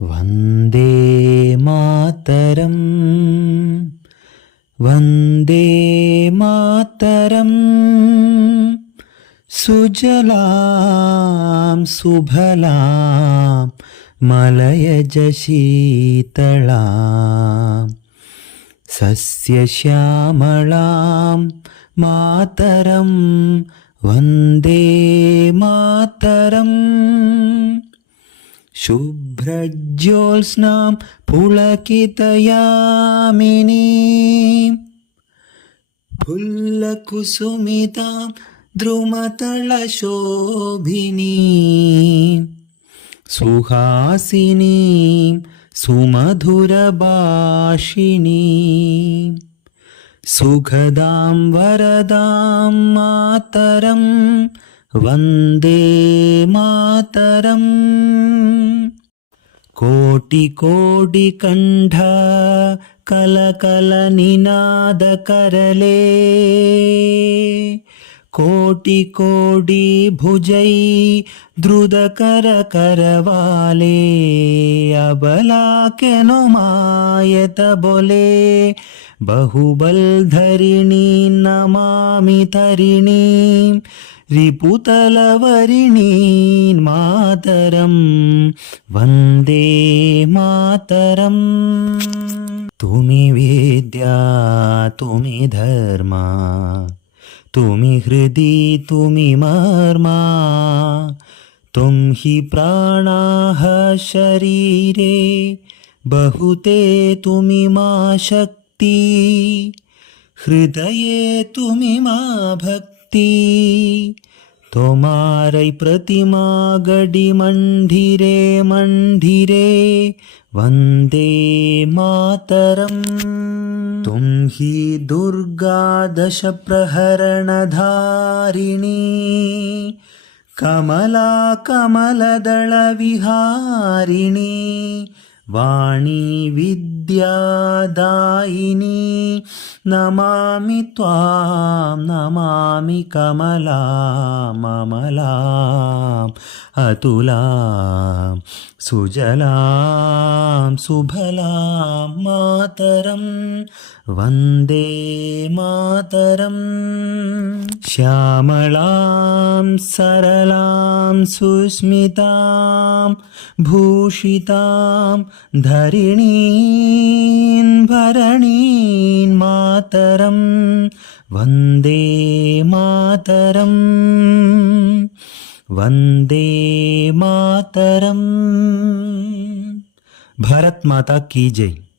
വന്ദേ മാതരം വന്ദേ മാതരം സുജലാം സുഫലാം മലയജ ശീതളാം സസ്യശ്യാമളാം മാതരം വന്ദേ മാതരം ശുഭ്രജ്യോത്സ്നാം പുളകിതയാമിനീം ഫുല്ലകുസുമിതാം ദ്രുമതളശോഭിനീം സുഹാസിനീം സുമധുരഭാഷിണീം സുഖദാം വരദാം മാതരം വന്ദേ മാതരം കോടി കോടി കണ്ഠ കലകല നിനാദ കരലേ കോടി കോടി ഭുജൈ ദ്രുത കര കരവാലേ അബല ಕೆನೊಮಾಯತ ಬೊಲೆ ಬಹುಬಲ್ ಧರಿಣಿ ನಮಾಮಿ ತರಿಣಿ ರಿಪುತಲವರಿಣೀ ಮಾತರಂ ವಂದೇ ಮಾತರಂ ತುಮಿ ವಿದ್ಯಾ ತುಮಿ ಧರ್ಮ ತುಮಿ ಹೃದಿ ತುಮಿ ಮರ್ಮ ತುಂ ಹಿ ಪ್ರಾಣಾಃ ಶರೀರೆ ಬಹುತೆ ತುಮಿ ಮಾ ಶಕ್ತಿ ಹೃದಯೇ ತುಮಿ ಮಾ ಭಕ್ತಿ ತೋಮಾರೈ ಪ್ರತಿಮಾ ಗಡಿ ಮಂಡಿರೆ ಮಂಡಿರೆ ವಂದೇ ಮಾತರಂ ತುಂ ಹಿ ದುರ್ಗಾ ದಶ ಪ್ರಹರಣಧಾರಿಣಿ ಕಮಲಾ ಕಮಲದಳ ವಿಹಾರಿಣಿ ವಾಣಿ ವಿದ್ಯಾದಾಯಿನಿ ನಮಾಮಿ ತ್ವಾಂ ನಮಾಮಿ ಕಮಲಾಂ ಅಮಲಾಂ ಅತುಲಾಂ ಸುಜಲಾಂ ಸುಫಲಾಂ ಮಾತರಂ ವಂದೇ ಮಾತರಂ ಶ್ಯಾಮಳಾಂ ಸರಳಾಂ ಸುಸ್ಮಿತಾಂ ಭೂಷಿತಾಂ ಧರಿಣೀಂ ಭರಣೀಂ ಮಾತರಂ ವಂದೇ ಮಾತರಂ ವಂದೇ ಮಾತರಂ. ಭಾರತ್ ಮಾತಾ ಕಿ ಜೈ.